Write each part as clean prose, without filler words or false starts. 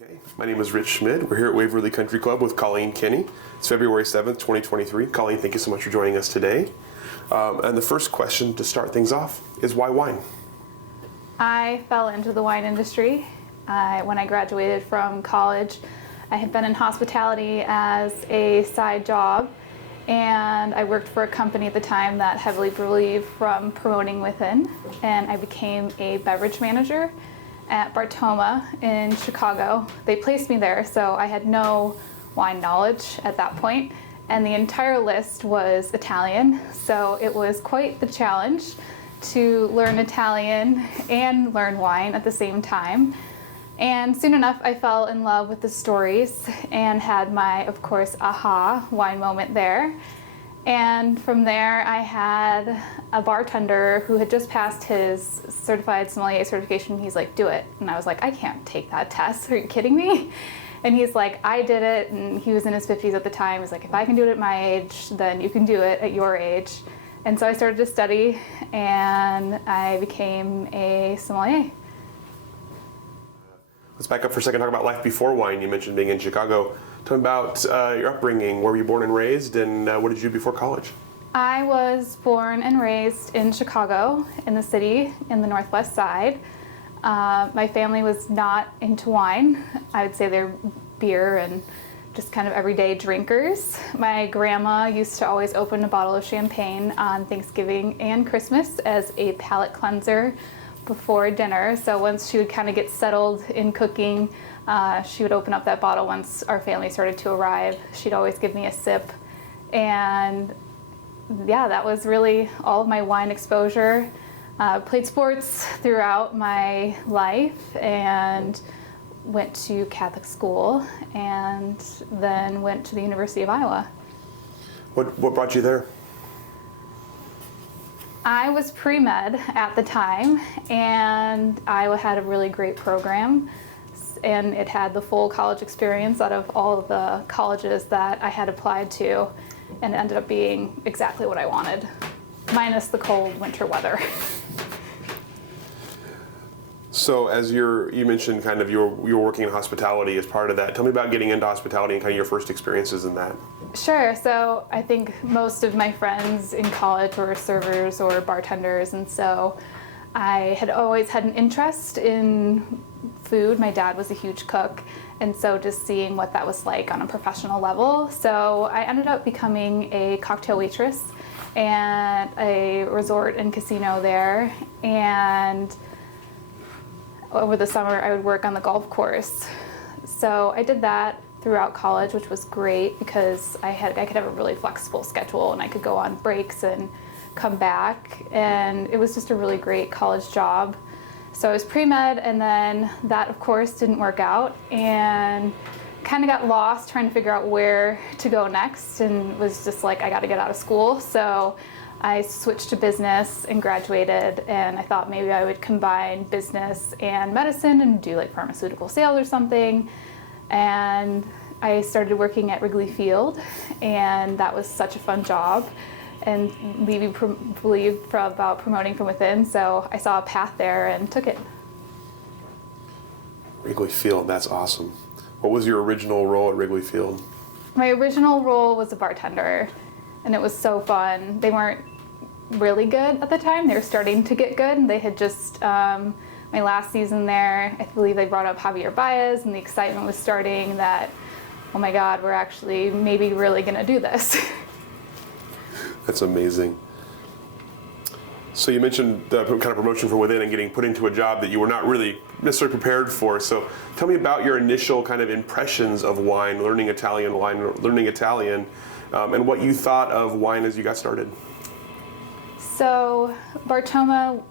Okay, my name is Rich Schmidt. We're here at Waverley Country Club with Colleen Kinney. It's February 7th, 2023. Colleen, thank you so much for joining us today. And the first question to start things off is why wine? I fell into the wine industry. When I graduated from college, I had been in hospitality as a side job, and I worked for a company at the time that heavily believed from promoting within, and I became a beverage manager at Bartoma in Chicago. They placed me there, so I had no wine knowledge at that point, and the entire list was Italian, so it was quite the challenge to learn Italian and learn wine at the same time. And soon enough, I fell in love with the stories and had my, of course, aha wine moment there. And from there, I had a bartender who had just passed his certified sommelier certification. He's like, do it. And I was like, I can't take that test. Are you kidding me? And he's like, I did it. And he was in his 50s at the time. He's like, if I can do it at my age, then you can do it at your age. And so I started to study, and I became a sommelier. Let's back up for a second and talk about life before wine. You mentioned being in Chicago. Tell me about your upbringing. Where were you born and raised, and what did you do before college? I was born and raised in Chicago, in the city, in the Northwest Side. My family was not into wine. I would say they're beer and just kind of everyday drinkers. My grandma used to always open a bottle of champagne on Thanksgiving and Christmas as a palate cleanser before dinner. So once she would kind of get settled in cooking, she would open up that bottle once our family started to arrive. She'd always give me a sip. And yeah, that was really all of my wine exposure. Played sports throughout my life and went to Catholic school and then went to the University of Iowa. What brought you there? I was pre-med at the time, and Iowa had a really great program, and it had the full college experience out of all of the colleges that I had applied to, and it ended up being exactly what I wanted, minus the cold winter weather. So as you mentioned kind of you were working in hospitality as part of that. Tell me about getting into hospitality and kind of your first experiences in that. Sure. So I think most of my friends in college were servers or bartenders, and so I had always had an interest in food. My dad was a huge cook, and so just seeing what that was like on a professional level. So I ended up becoming a cocktail waitress at a resort and casino there, and over the summer I would work on the golf course. So I did that throughout college, which was great because I could have a really flexible schedule, and I could go on breaks and come back, and it was just a really great college job. So I was pre-med, and then that of course didn't work out, and kind of got lost trying to figure out where to go next, and was just like, I got to get out of school. So I switched to business and graduated, and I thought maybe I would combine business and medicine and do like pharmaceutical sales or something. And I started working at Wrigley Field, and that was such a fun job. And Levy believed about promoting from within, so I saw a path there and took it. Wrigley Field, that's awesome. What was your original role at Wrigley Field? My original role was a bartender, and it was so fun. They weren't really good at the time. They were starting to get good, and they had just, my last season there, I believe they brought up Javier Baez, and the excitement was starting that, oh my God, we're actually maybe really gonna do this. That's amazing. So you mentioned the kind of promotion from within and getting put into a job that you were not really necessarily prepared for. So tell me about your initial kind of impressions of wine, learning Italian, and what you thought of wine as you got started. So Bartoma,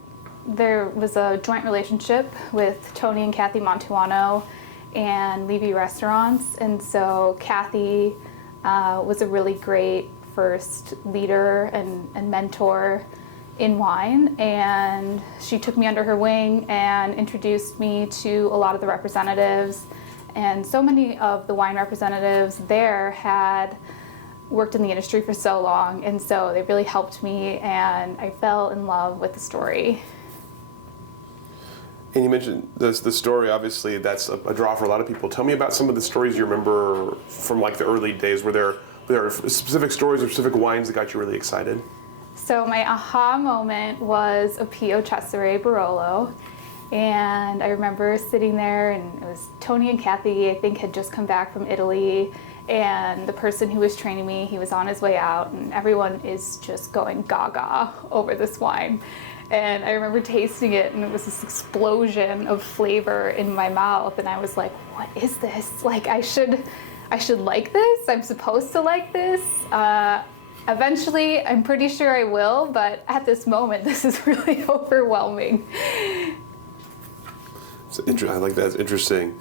there was a joint relationship with Tony and Kathy Montuano and Levy Restaurants, and so Kathy was a really great first leader and mentor in wine, and she took me under her wing and introduced me to a lot of the representatives, and so many of the wine representatives there had worked in the industry for so long, and so they really helped me, and I fell in love with the story. And you mentioned the story, obviously, that's a draw for a lot of people. Tell me about some of the stories you remember from like the early days. Were there specific stories or specific wines that got you really excited? So my aha moment was a Pio Cesare Barolo. And I remember sitting there, and it was Tony and Kathy, I think, had just come back from Italy. And the person who was training me, he was on his way out, and everyone is just going gaga over this wine. And I remember tasting it, and it was this explosion of flavor in my mouth, and I was like, what is this? Like, I should like this? I'm supposed to like this? Eventually, I'm pretty sure I will, but at this moment, this is really overwhelming. I like that. It's interesting.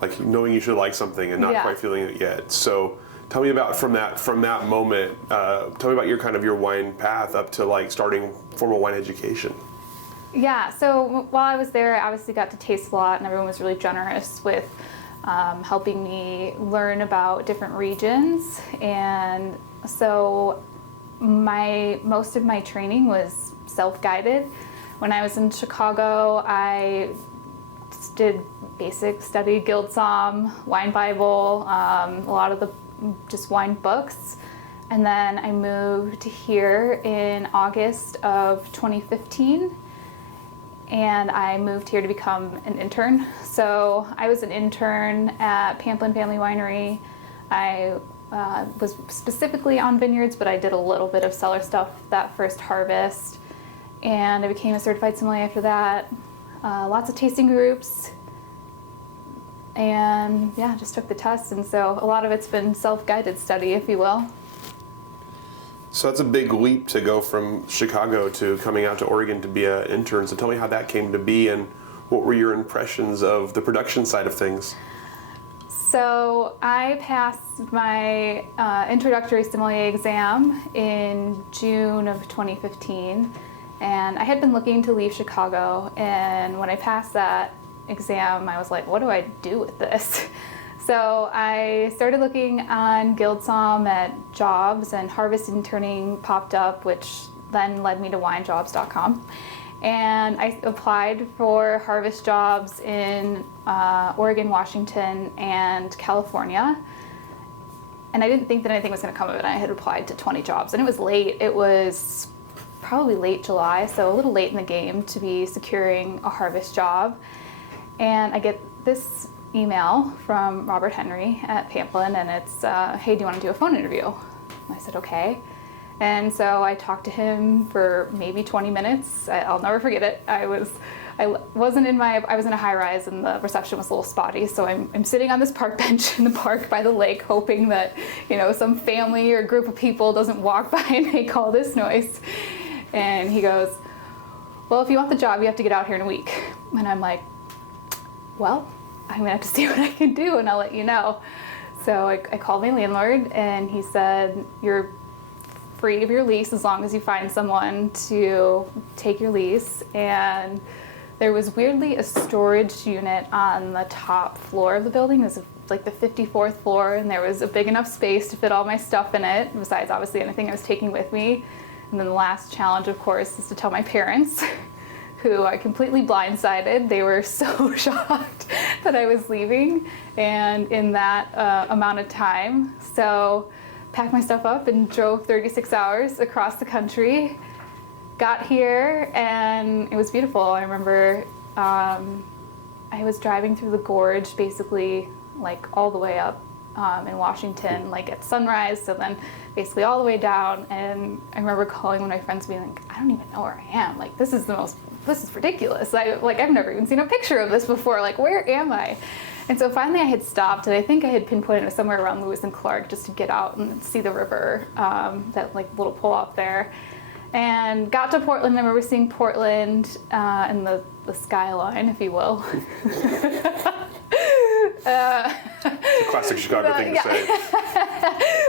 Like knowing you should like something and not quite feeling it yet. So tell me about from that moment. Tell me about your wine path up to like starting formal wine education. Yeah. So while I was there, I obviously got to taste a lot, and everyone was really generous with helping me learn about different regions. And so most of my training was self-guided. When I was in Chicago, I did basic study, Guild Psalm, Wine Bible, a lot of the just wine books. And then I moved here in August of 2015, and I moved here to become an intern. So I was an intern at Pamplin Family Winery. I was specifically on vineyards, but I did a little bit of cellar stuff that first harvest. And I became a certified sommelier after that. Lots of tasting groups, and just took the test. And so a lot of it's been self-guided study, if you will. So that's a big leap to go from Chicago to coming out to Oregon to be an intern. So tell me how that came to be, and what were your impressions of the production side of things? So I passed my introductory sommelier exam in June of 2015. And I had been looking to leave Chicago, and when I passed that exam, I was like, what do I do with this? So I started looking on Guild Psalm at jobs, and Harvest Interning popped up, which then led me to winejobs.com. And I applied for harvest jobs in Oregon, Washington, and California. And I didn't think that anything was going to come of it. I had applied to 20 jobs, and it was late. It was probably late July, so a little late in the game to be securing a harvest job. And I get this email from Robert Henry at Pamplin, and it's, hey, do you want to do a phone interview? And I said, okay. And so I talked to him for maybe 20 minutes. I'll never forget it. I was in a high rise, and the reception was a little spotty, so I'm sitting on this park bench in the park by the lake, hoping that, some family or group of people doesn't walk by and make all this noise. And he goes, well, if you want the job, you have to get out here in a week. And I'm like, well, I'm gonna have to see what I can do, and I'll let you know. So I called my landlord, and he said, you're free of your lease as long as you find someone to take your lease. And there was weirdly a storage unit on the top floor of the building. It was like the 54th floor, and there was a big enough space to fit all my stuff in it, besides obviously anything I was taking with me. And then the last challenge, of course, is to tell my parents, who I completely blindsided. They were so shocked that I was leaving, and in that amount of time. So packed my stuff up and drove 36 hours across the country. Got here, and it was beautiful. I remember I was driving through the gorge, basically like all the way up in Washington, like at sunrise, so then basically all the way down. And I remember calling one of my friends being like, I don't even know where I am. Like, this is ridiculous. I've never even seen a picture of this before. Like, where am I? And so finally I had stopped, and I think I had pinpointed it somewhere around Lewis and Clark just to get out and see the river, that like little pull off there. And got to Portland. I remember seeing Portland and the skyline, if you will. It's a classic Chicago thing to say.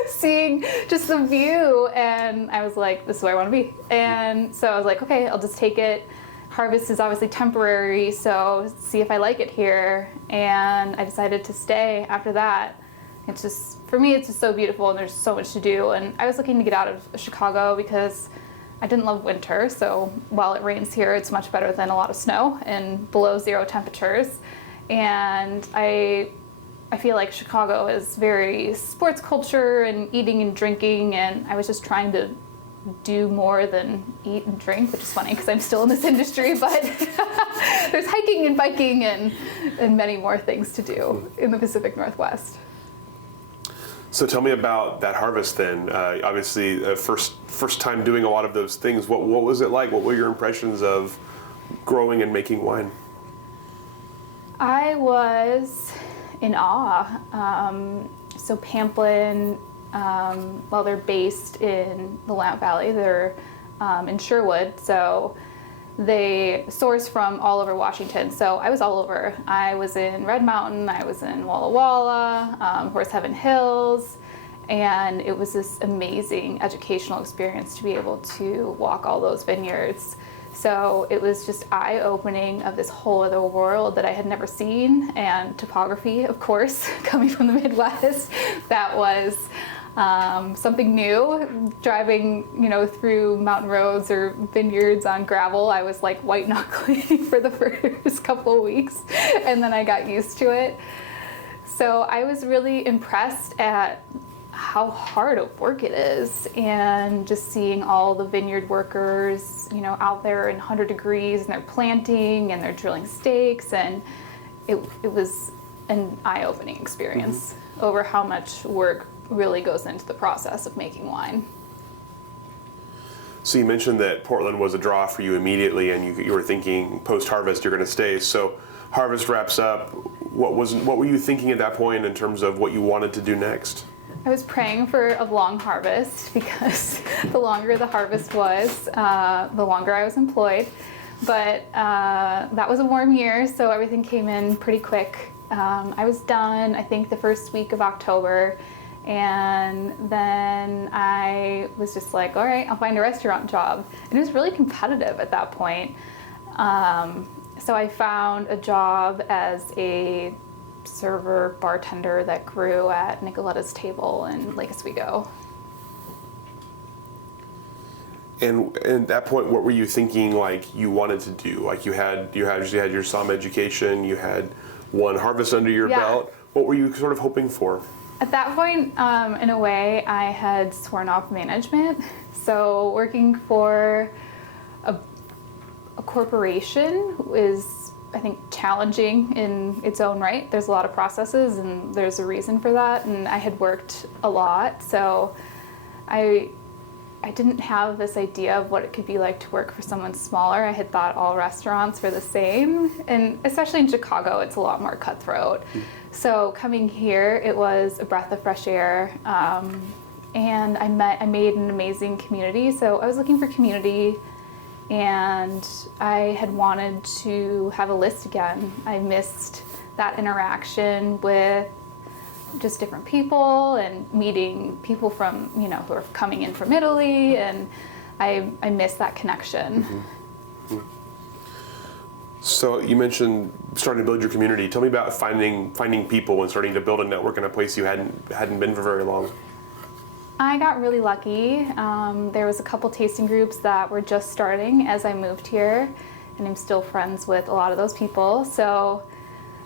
Seeing just the view, and I was like, this is where I want to be. And so I was like, okay, I'll just take it. Harvest is obviously temporary, so see if I like it here. And I decided to stay after that. It's just, for me, it's just so beautiful, and there's so much to do. And I was looking to get out of Chicago because I didn't love winter, so while it rains here, it's much better than a lot of snow and below zero temperatures. And I feel like Chicago is very sports culture and eating and drinking, and I was just trying to do more than eat and drink, which is funny because I'm still in this industry, but there's hiking and biking and many more things to do in the Pacific Northwest. So tell me about that harvest then. Obviously, first time doing a lot of those things. What was it like? What were your impressions of growing and making wine? I was in awe. So Pamplin, well, they're based in the Lamp Valley. They're in Sherwood, so they source from all over Washington. So I was all over. I was in Red Mountain, I was in Walla Walla, Horse Heaven Hills, and it was this amazing educational experience to be able to walk all those vineyards. So it was just eye-opening of this whole other world that I had never seen, and topography, of course, coming from the Midwest, that was something new. Driving, through mountain roads or vineyards on gravel, I was like white knuckling for the first couple of weeks, and then I got used to it. So I was really impressed at how hard of work it is, and just seeing all the vineyard workers, out there in 100 degrees, and they're planting and they're drilling stakes, and it was an eye-opening experience over how much work really goes into the process of making wine. So you mentioned that Portland was a draw for you immediately, and you were thinking post-harvest you're going to stay. So harvest wraps up. What were you thinking at that point in terms of what you wanted to do next? I was praying for a long harvest, because the longer the harvest was, the longer I was employed. But that was a warm year, so everything came in pretty quick. I was done, I think, the first week of October. And then I was just like, all right, I'll find a restaurant job. And it was really competitive at that point. So I found a job as a server bartender that grew at Nicoletta's Table in Lake Oswego. And at that point, what were you thinking like you wanted to do? Like you had your SOM education, you had one harvest under your belt. What were you sort of hoping for? At that point, in a way, I had sworn off management. So working for a corporation is, I think, challenging in its own right. There's a lot of processes, and there's a reason for that. And I had worked a lot, so I didn't have this idea of what it could be like to work for someone smaller. I had thought all restaurants were the same, and especially in Chicago, it's a lot more cutthroat. So coming here, it was a breath of fresh air, and I made an amazing community. So I was looking for community, and I had wanted to have a list again. I missed that interaction with just different people and meeting people from, who are coming in from Italy, and I missed that connection. Mm-hmm. So you mentioned starting to build your community. Tell me about finding people and starting to build a network in a place you hadn't been for very long. I got really lucky. There was a couple tasting groups that were just starting as I moved here, and I'm still friends with a lot of those people. So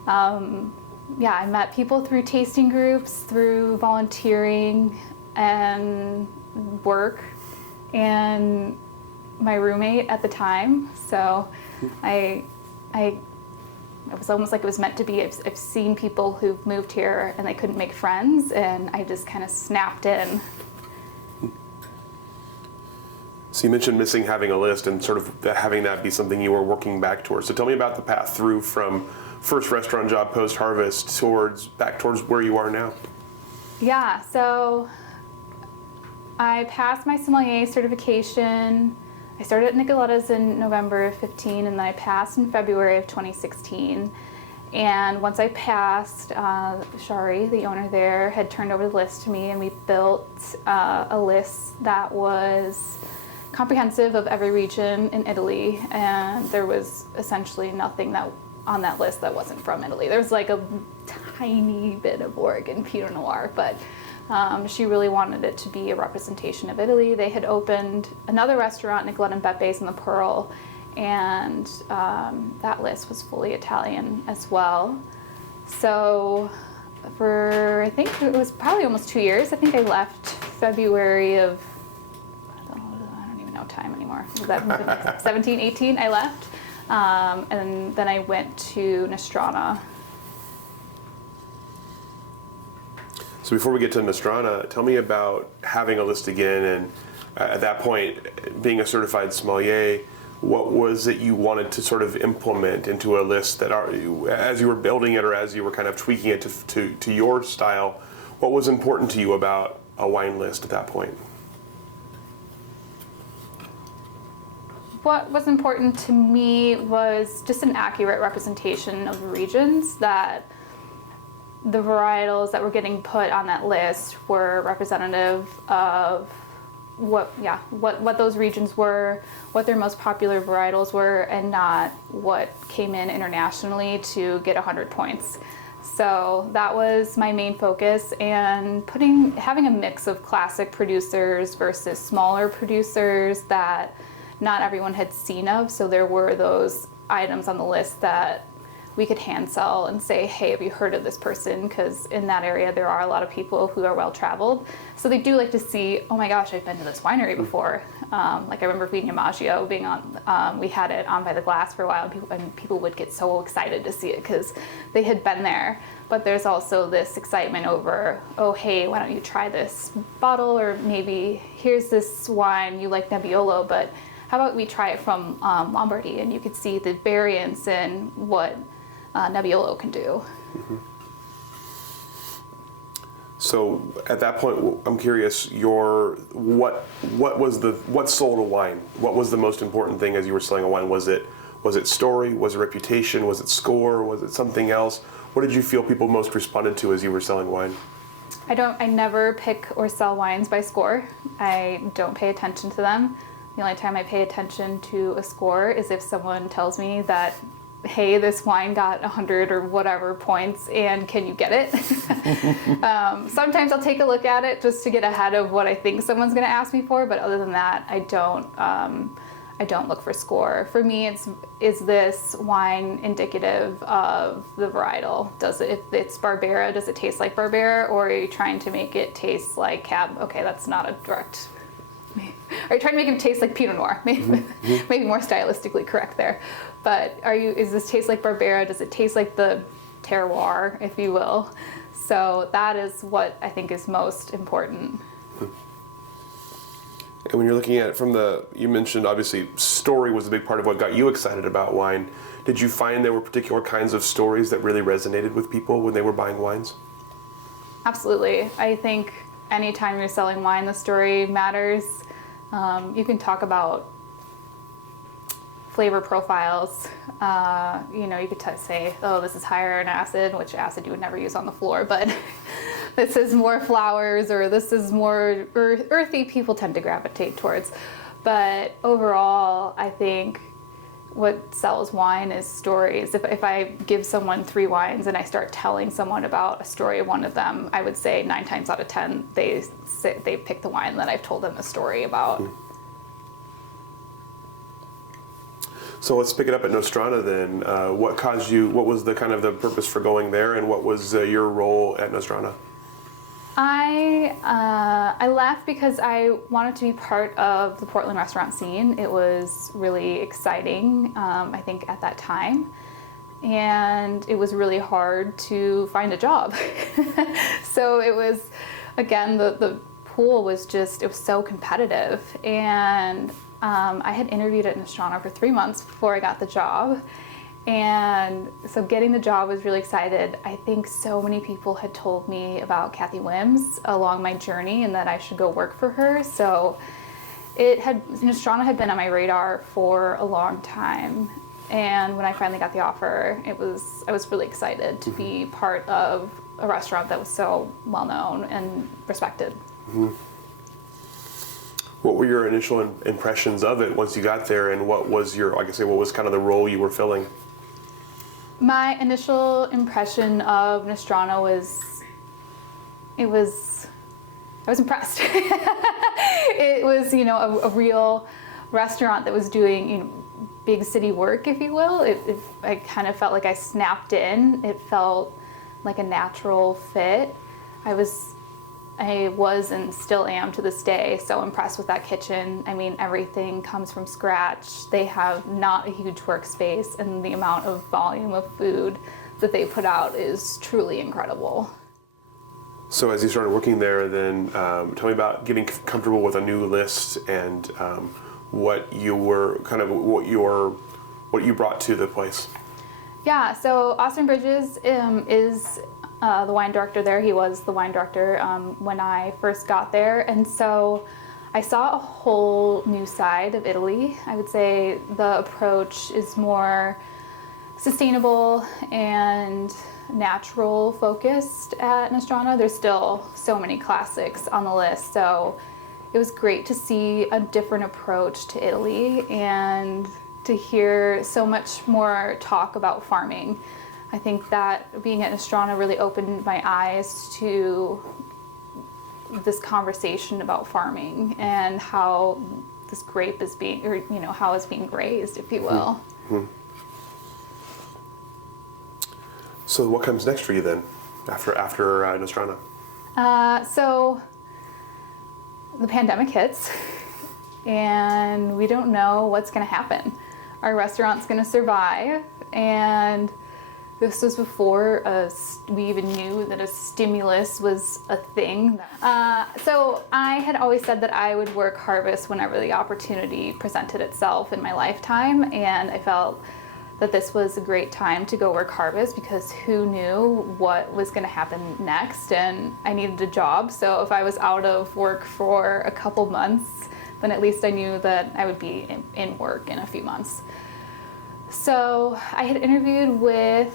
I met people through tasting groups, through volunteering and work, and my roommate at the time. So it was almost like it was meant to be. I've seen people who've moved here and they couldn't make friends, and I just kind of snapped in. So you mentioned missing having a list and sort of having that be something you were working back towards. So tell me about the path through from first restaurant job post-harvest back towards where you are now. Yeah, so I passed my sommelier certification. I started at Nicoletta's in November of 15, and then I passed in February of 2016. And once I passed, Shari, the owner there, had turned over the list to me, and we built a list that was comprehensive of every region in Italy, and there was essentially nothing that on that list that wasn't from Italy. There was like a tiny bit of Oregon Pinot Noir, but She really wanted it to be a representation of Italy. They had opened another restaurant, Nicolette and Bepe's in the Pearl, and that list was fully Italian as well. So for, I think it was probably almost 2 years. I think I left February of, I don't even know time anymore. Was that 17, 18? I left. And then I went to Nostrana. So before we get to Nostrana, tell me about having a list again, and at that point, being a certified sommelier, what was it you wanted to sort of implement into a list that, as you were building it or as you were kind of tweaking it to your style, what was important to you about a wine list at that point? What was important to me was just an accurate representation of the regions, that the varietals that were getting put on that list were representative of what those regions were, what their most popular varietals were, and not what came in internationally to get 100 points. So that was my main focus, and having a mix of classic producers versus smaller producers that not everyone had seen of. So there were those items on the list that we could hand sell and say, hey, have you heard of this person? Because in that area there are a lot of people who are well traveled, so they do like to see, oh my gosh, I've been to this winery before. Like I remember Vigna Maggio being on, we had it on by the glass for a while, and people would get so excited to see it because they had been there. But there's also this excitement over, oh hey, why don't you try this bottle, or maybe here's this wine, you like Nebbiolo, but how about we try it from Lombardy, and you could see the variance in what Nebbiolo can do. Mm-hmm. So at that point, I'm curious, what sold a wine? What was the most important thing as you were selling a wine? Was it story? Was it reputation? Was it score? Was it something else? What did you feel people most responded to as you were selling wine? I never pick or sell wines by score. I don't pay attention to them. The only time I pay attention to a score is if someone tells me that, hey, this wine got 100 or whatever points, and can you get it? Sometimes I'll take a look at it just to get ahead of what I think someone's going to ask me for, but other than that, I don't look for score. For me, is this wine indicative of the varietal? If it's Barbera, does it taste like Barbera, or are you trying to make it taste like Cab? Okay, that's not a direct. Are you trying to make it taste like Pinot Noir? Maybe more stylistically correct there. But is this taste like Barbera? Does it taste like the terroir, if you will? So that is what I think is most important. And when you're looking at it you mentioned obviously story was a big part of what got you excited about wine. Did you find there were particular kinds of stories that really resonated with people when they were buying wines? Absolutely. I think anytime you're selling wine, the story matters. You can talk about flavor profiles. You could say, oh, this is higher in acid, which acid you would never use on the floor, but this is more flowers, or this is more earthy, people tend to gravitate towards. But overall, I think what sells wine is stories. If I give someone 3 wines and I start telling someone about a story of one of them, I would say 9 times out of 10 they pick the wine that I've told them a story about. So let's pick it up at Nostrana then. What was the kind of the purpose for going there, and what was your role at Nostrana? I left because I wanted to be part of the Portland restaurant scene. It was really exciting, I think, at that time. And it was really hard to find a job. So it was, again, the pool was it was so competitive. And I had interviewed at Nostrana for 3 months before I got the job. And so getting the job was really excited. I think so many people had told me about Kathy Wims along my journey and that I should go work for her. So Nostrana had been on my radar for a long time. And when I finally got the offer, I was really excited to be part of a restaurant that was so well known and respected. Mm-hmm. What were your initial impressions of it once you got there, and what was what was kind of the role you were filling? My initial impression of Nostrana was, it was I was impressed. It was, a real restaurant that was doing, big city work, if you will. I kind of felt like I snapped in. It felt like a natural fit. I was and still am to this day so impressed with that kitchen. I mean, everything comes from scratch. They have not a huge workspace, and the amount of volume of food that they put out is truly incredible. So as you started working there, then tell me about getting comfortable with a new list and what you brought to the place. Yeah, so Austin Bridges is the wine director there. He was the wine director when I first got there, and so I saw a whole new side of Italy. I would say the approach is more sustainable and natural focused at Nostrana. There's still so many classics on the list, so it was great to see a different approach to Italy and to hear so much more talk about farming. I think that being at Nostrana really opened my eyes to this conversation about farming and how this grape is being, how it's being raised, if you will. Mm-hmm. So what comes next for you then, after Nostrana? So the pandemic hits, and we don't know what's going to happen. Our restaurant's going to survive, and this was before we even knew that a stimulus was a thing. So I had always said that I would work harvest whenever the opportunity presented itself in my lifetime, and I felt that this was a great time to go work harvest because who knew what was going to happen next, and I needed a job. So if I was out of work for a couple months, then at least I knew that I would be in work in a few months. So I had interviewed with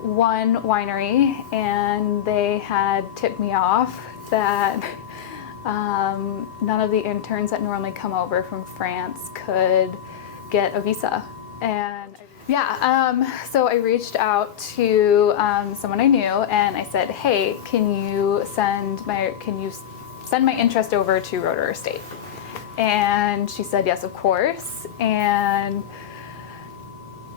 one winery, and they had tipped me off that none of the interns that normally come over from France could get a visa. And so I reached out to someone I knew, and I said, "Hey, can you send my interest over to Roeder Estate?" And she said, "Yes, of course." And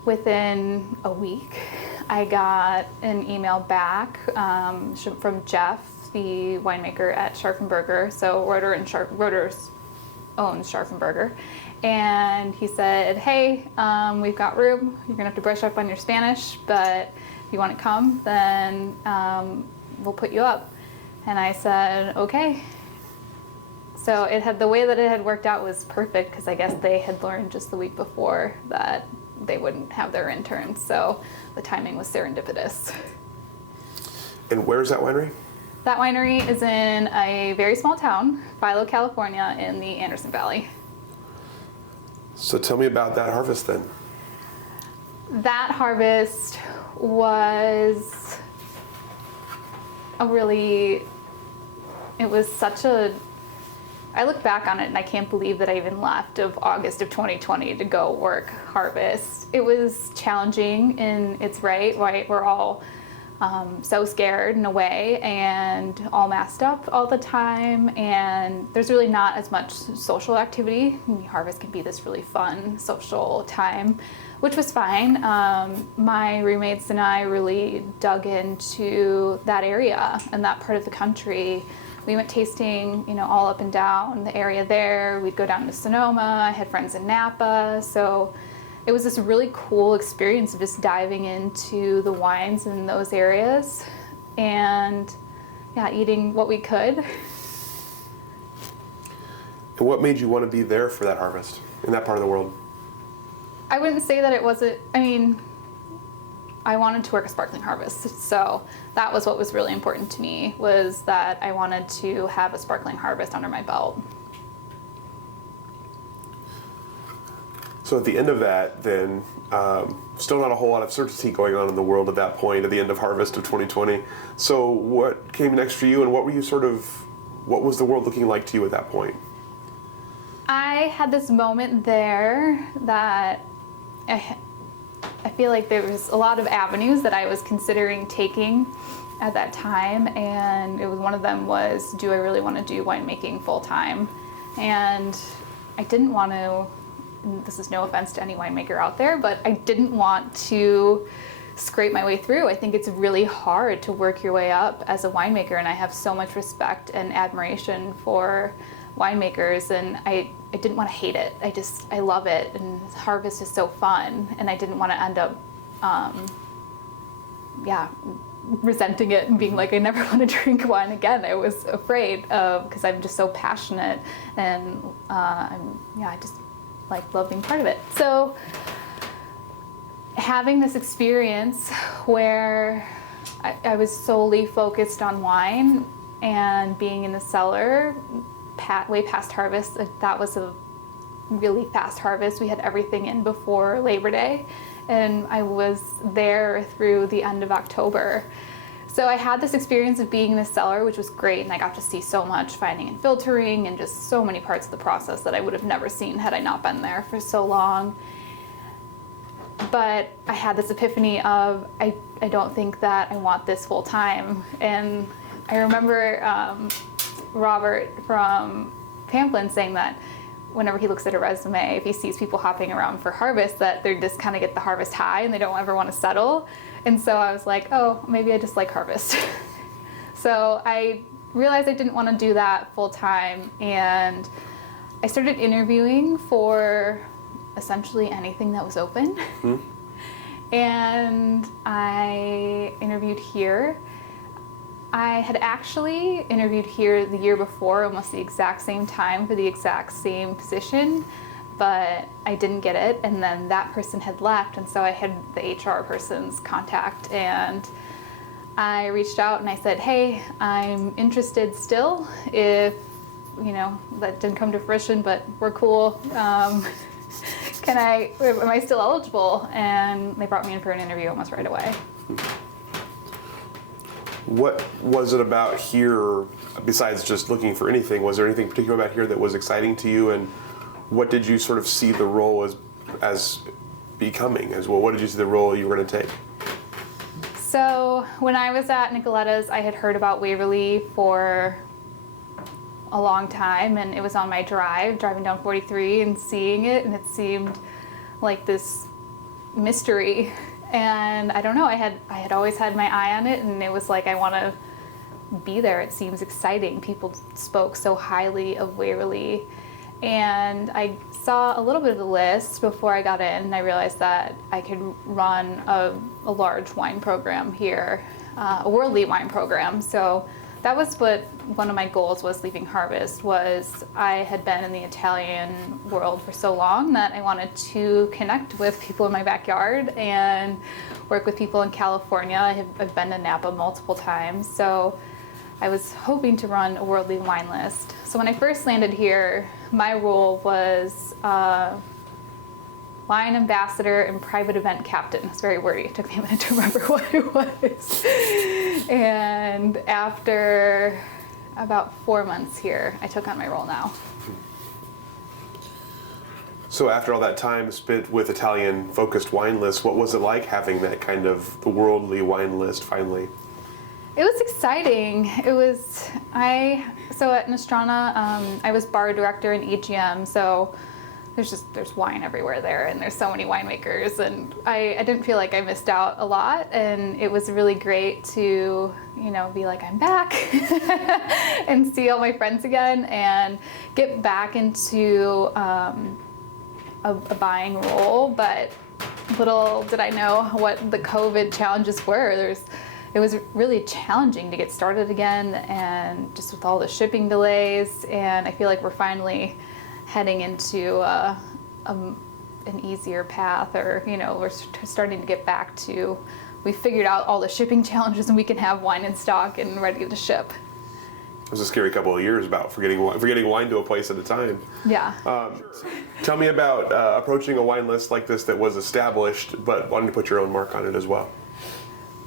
within a week, I got an email back from Jeff, the winemaker at Scharfenberger. So Roeder's owns Scharfenberger. And he said, "Hey, we've got room. You're gonna have to brush up on your Spanish, but if you want to come, then we'll put you up." And I said, "Okay." So the way that it had worked out was perfect because I guess they had learned just the week before that they wouldn't have their interns. So the timing was serendipitous. And where's that winery? That winery is in a very small town, Philo, California, in the Anderson Valley. So tell me about that harvest then. That harvest was I look back on it and I can't believe that I even left of August of 2020 to go work harvest. It was challenging in its right? We're all so scared in a way and all masked up all the time, and there's really not as much social activity. Harvest can be this really fun social time, which was fine. My roommates and I really dug into that area and that part of the country. We went tasting, all up and down the area there. We'd go down to Sonoma. I had friends in Napa, so it was this really cool experience of just diving into the wines in those areas and eating what we could. And what made you want to be there for that harvest in that part of the world? I wouldn't say that it wasn't, I wanted to work a sparkling harvest. So that was what was really important to me, was that I wanted to have a sparkling harvest under my belt. So at the end of that, then, still not a whole lot of certainty going on in the world at that point, at the end of harvest of 2020. So what came next for you, and what was the world looking like to you at that point? I had this moment there that I feel like there was a lot of avenues that I was considering taking at that time, and it was one of them was, do I really want to do winemaking full time? And I didn't want to, and this is no offense to any winemaker out there, but I didn't want to scrape my way through. I think it's really hard to work your way up as a winemaker, and I have so much respect and admiration for winemakers, and I didn't want to hate it. I love it, and harvest is so fun, and I didn't want to end up resenting it and being like, I never want to drink wine again. I was afraid because I'm just so passionate, and I just love being part of it. So having this experience where I was solely focused on wine and being in the cellar way past harvest, that was a really fast harvest. We had everything in before Labor Day, and I was there through the end of October. So I had this experience of being in the cellar, which was great, and I got to see so much finding and filtering and just so many parts of the process that I would have never seen had I not been there for so long. But I had this epiphany of, I don't think that I want this full time. And I remember Robert from Pamplin saying that whenever he looks at a resume, if he sees people hopping around for harvest, that they just kind of get the harvest high and they don't ever want to settle. And so I was like, oh, maybe I just like harvest. So I realized I didn't want to do that full time, and I started interviewing for essentially anything that was open. Mm-hmm. And I interviewed here. I had actually interviewed here the year before, almost the exact same time for the exact same position, but I didn't get it, and then that person had left, and so I had the HR person's contact, and I reached out and I said, hey, I'm interested still if, that didn't come to fruition, but we're cool. Am I still eligible? And they brought me in for an interview almost right away. What was it about here, besides just looking for anything, was there anything particular about here that was exciting to you, and what did you sort of see the role as becoming as well? What did you see the role you were going to take? So when I was at Nicoletta's, I had heard about Waverley for a long time, and it was on my driving down 43 and seeing it, and it seemed like this mystery. And I don't know, I had always had my eye on it, and it was like, I want to be there. It seems exciting. People spoke so highly of Waverley. And I saw a little bit of the list before I got in, and I realized that I could run a large wine program here, a worldly wine program. So that was what one of my goals was leaving Harvest, was I had been in the Italian world for so long that I wanted to connect with people in my backyard and work with people in California. I've been to Napa multiple times, so I was hoping to run a worldly wine list. So when I first landed here, my role was wine ambassador and private event captain. It's very wordy. It took me a minute to remember what it was. And after about 4 months here, I took on my role now. So after all that time spent with Italian-focused wine lists, what was it like having that kind of the worldly wine list finally? It was exciting. So at Nostrana, I was bar director in EGM, so there's wine everywhere there, and there's so many winemakers, and I didn't feel like I missed out a lot, and it was really great to, be like, I'm back and see all my friends again and get back into a buying role. But little did I know what the COVID challenges were. It was really challenging to get started again, and just with all the shipping delays, and I feel like we're finally heading into an easier path, or we're starting to get back to, we figured out all the shipping challenges and we can have wine in stock and ready to ship. It was a scary couple of years about for getting wine to a place at a time. Yeah. Tell me about approaching a wine list like this that was established, but wanting to put your own mark on it as well.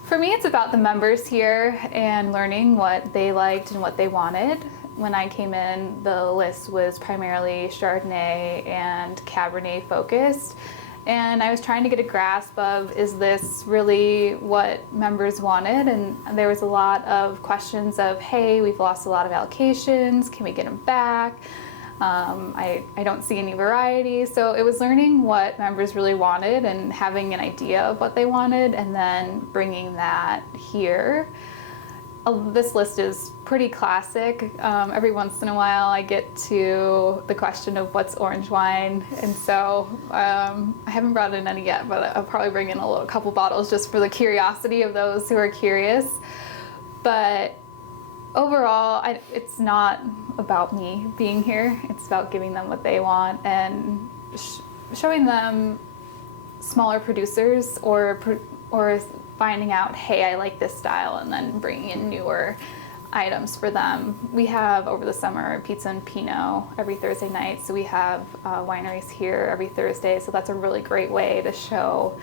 For me, it's about the members here and learning what they liked and what they wanted. When I came in, the list was primarily Chardonnay and Cabernet focused, And I was trying to get a grasp of, is this really what members wanted? And there was a lot of questions of, hey, we've lost a lot of allocations, can we get them back? I don't see any variety. So it was learning what members really wanted and having an idea of what they wanted and then bringing that here. This list is pretty classic. Every once in a while I get to the question of what's orange wine, and so I haven't brought in any yet, but I'll probably bring in a couple bottles just for the curiosity of those who are curious. But overall, it's not about me being here. It's about giving them what they want and showing them smaller producers or finding out, hey, I like this style, and then bringing in newer items for them. We have, over the summer, pizza and Pinot every Thursday night, so we have wineries here every Thursday, so that's a really great way to show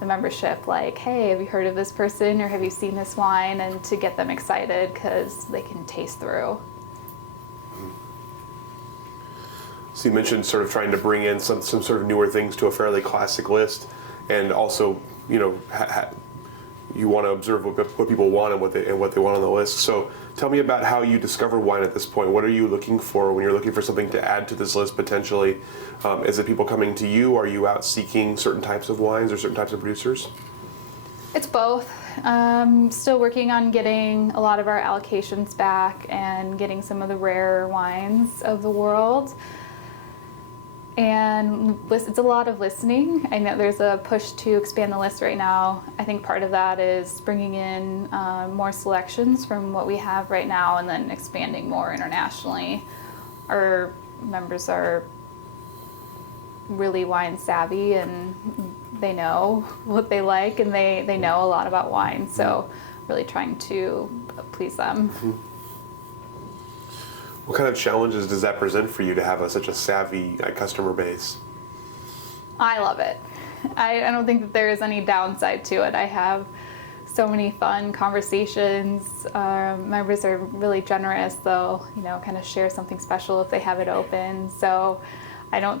the membership, like, hey, have you heard of this person, or have you seen this wine, and to get them excited because they can taste through. So you mentioned sort of trying to bring in some sort of newer things to a fairly classic list, and also, you know, you want to observe what people want and what they want on the list. So tell me about how you discover wine at this point. What are you looking for when you're looking for something to add to this list potentially? Is it people coming to you? Are you out seeking certain types of wines or certain types of producers? It's both. Still working on getting a lot of our allocations back and getting some of the rarer wines of the world. And it's a lot of listening. I know there's a push to expand the list right now. I think part of that is bringing in more selections from what we have right now and then expanding more internationally. Our members are really wine savvy and they know what they like and they know a lot about wine. So really trying to please them. Mm-hmm. What kind of challenges does that present for you to have such a savvy customer base? I love it. I don't think that there is any downside to it. I have so many fun conversations. Members are really generous. They'll, kind of share something special if they have it open. So I don't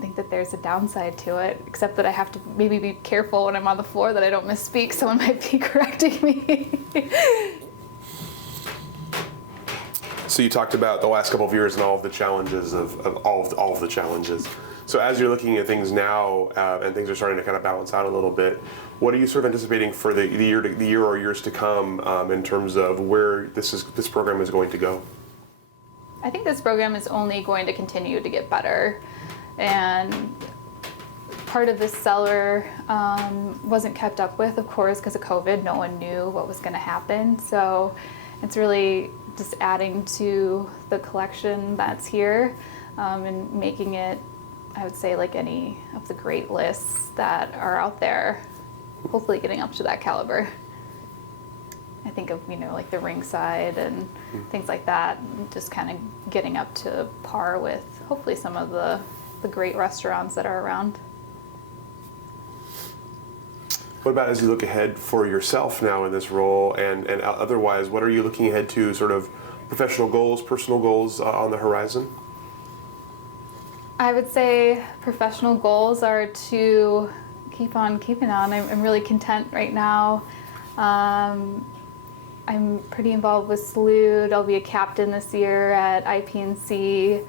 think that there's a downside to it, except that I have to maybe be careful when I'm on the floor that I don't misspeak. Someone might be correcting me. So you talked about the last couple of years and all of the challenges of all of the challenges. So as you're looking at things now and things are starting to kind of balance out a little bit, what are you sort of anticipating for the year or years to come in terms of where this program is going to go? I think this program is only going to continue to get better, and part of this cellar wasn't kept up with, of course, because of COVID. No one knew what was going to happen, so it's really just adding to the collection that's here and making it, I would say, like any of the great lists that are out there, hopefully getting up to that caliber. I think of, like the Ringside and things like that, just kind of getting up to par with hopefully some of the great restaurants that are around. What about as you look ahead for yourself now in this role and otherwise, what are you looking ahead to, sort of professional goals, personal goals on the horizon? I would say professional goals are to keep on keeping on. I'm really content right now. I'm pretty involved with Salute. I'll be a captain this year at IP&C.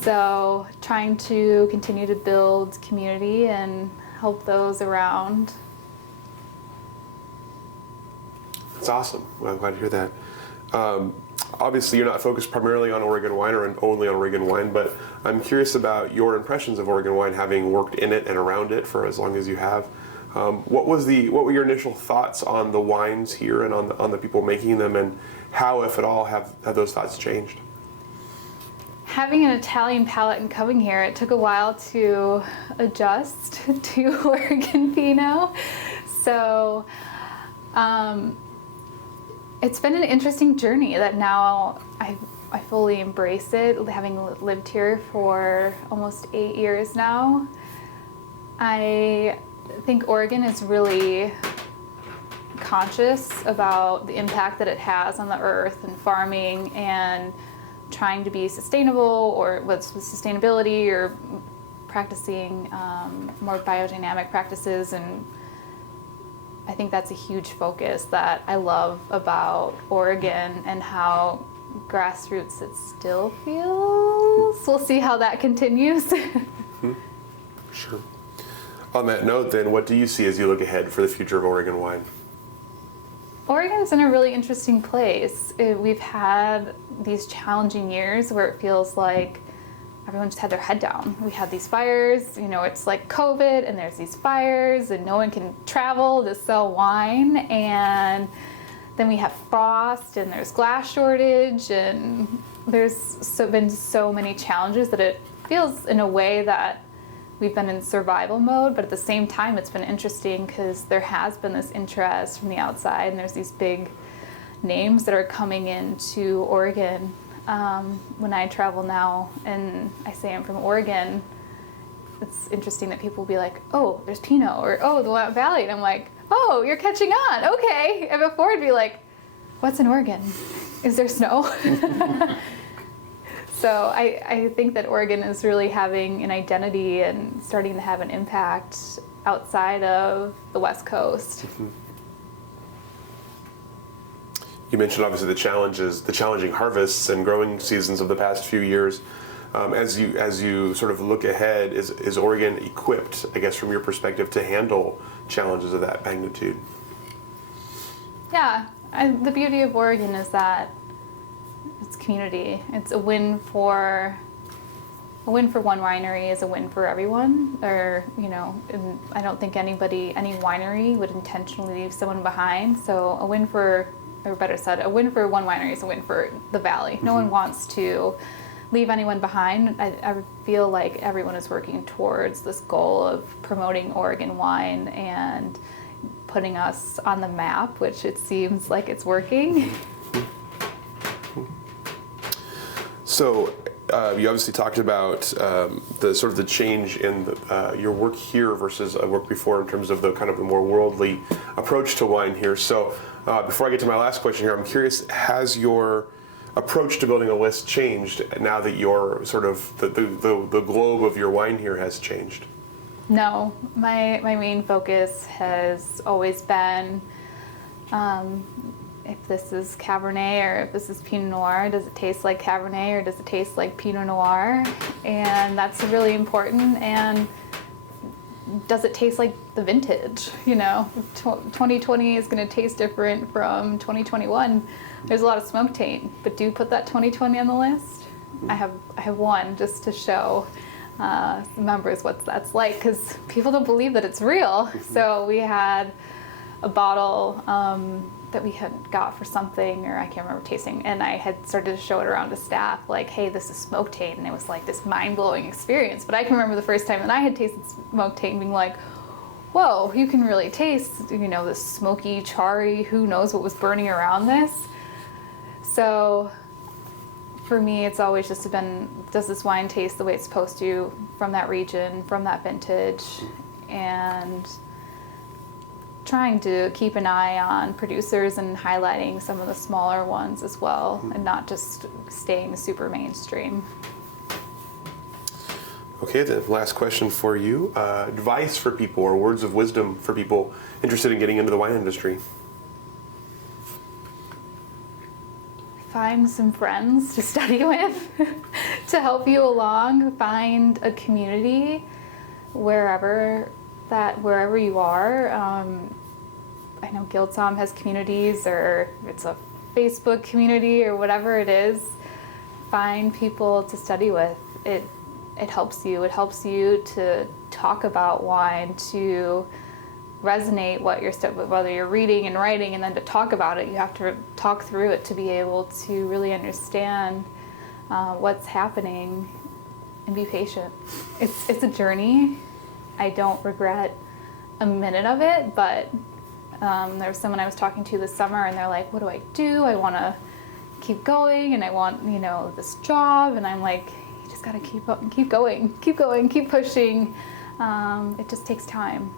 So trying to continue to build community and help those around. That's awesome. Well, I'm glad to hear that. Obviously, you're not focused primarily on Oregon wine or only on Oregon wine, but I'm curious about your impressions of Oregon wine, having worked in it and around it for as long as you have. What were your initial thoughts on the wines here and on the people making them, and how, if at all, have those thoughts changed? Having an Italian palate and coming here, it took a while to adjust to Oregon Pinot. So it's been an interesting journey that now I fully embrace it, having lived here for almost 8 years now. I think Oregon is really conscious about the impact that it has on the earth and farming and trying to be sustainable, or with sustainability, or practicing more biodynamic practices, and I think that's a huge focus that I love about Oregon and how grassroots it still feels. We'll see how that continues. Sure. On that note, then, what do you see as you look ahead for the future of Oregon wine? Oregon's in a really interesting place. We've had these challenging years where it feels like everyone just had their head down. We had these fires, it's like COVID, and there's these fires, and no one can travel to sell wine, and then we have frost, and there's glass shortage, and there's been so many challenges that it feels in a way that we've been in survival mode, but at the same time it's been interesting because there has been this interest from the outside, and there's these big names that are coming into Oregon. When I travel now and I say I'm from Oregon, it's interesting that people will be like, oh, there's Pinot, or oh, the Willamette Valley, and I'm like, oh, you're catching on, okay. And before it'd be like, what's in Oregon? Is there snow? So I think that Oregon is really having an identity and starting to have an impact outside of the West Coast. Mm-hmm. You mentioned obviously the challenging harvests and growing seasons of the past few years. As you sort of look ahead, is Oregon equipped, I guess, from your perspective, to handle challenges of that magnitude? Yeah, the beauty of Oregon is that it's community. It's a win for one winery is a win for everyone. Or and I don't think any winery would intentionally leave someone behind. So a win for one winery is a win for the valley. Mm-hmm. No one wants to leave anyone behind. I feel like everyone is working towards this goal of promoting Oregon wine and putting us on the map, which it seems like it's working. So you obviously talked about the sort of the change in your work here versus work before in terms of the kind of the more worldly approach to wine here. So before I get to my last question here, I'm curious, has your approach to building a list changed now that your sort of the globe of your wine here has changed? No, my main focus has always been if this is Cabernet or if this is Pinot Noir, does it taste like Cabernet or does it taste like Pinot Noir? And that's really important. And does it taste like the vintage? 2020 is going to taste different from 2021. There's a lot of smoke taint, but do put that 2020 on the list. I have one just to show members what that's like, because people don't believe that it's real. So we had a bottle that we had got for something, or I can't remember, tasting, and I had started to show it around to staff, like, hey, this is smoke taint, and it was like this mind-blowing experience. But I can remember the first time that I had tasted smoke taint being like, whoa, you can really taste, this smoky, charry, who knows what was burning around this. So for me, it's always just been, does this wine taste the way it's supposed to from that region, from that vintage, and trying to keep an eye on producers and highlighting some of the smaller ones as well, and not just staying super mainstream. Okay, then last question for you. Advice for people or words of wisdom for people interested in getting into the wine industry? Find some friends to study with to help you along. Find a community wherever you are. I know Guildsom has communities, or it's a Facebook community or whatever it is. Find people to study with. It helps you. It helps you to talk about wine, to resonate whether you're reading and writing, and then to talk about it. You have to talk through it to be able to really understand what's happening and be patient. It's a journey. I don't regret a minute of it, but there was someone I was talking to this summer, and they're like, what do I do? I want to keep going, and I want, this job. And I'm like, you just got to keep going, keep pushing. It just takes time.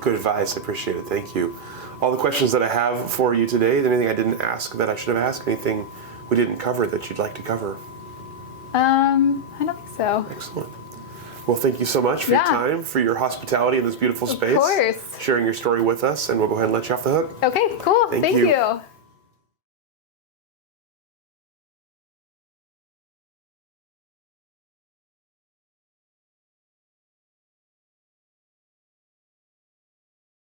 Good advice. I appreciate it. Thank you. All the questions that I have for you today, is there anything I didn't ask that I should have asked? Anything we didn't cover that you'd like to cover? I don't think so. Excellent. Well, thank you so much for your time, for your hospitality in this beautiful space. Of course. Sharing your story with us, and we'll go ahead and let you off the hook. Okay, cool. Thank Thank you. you.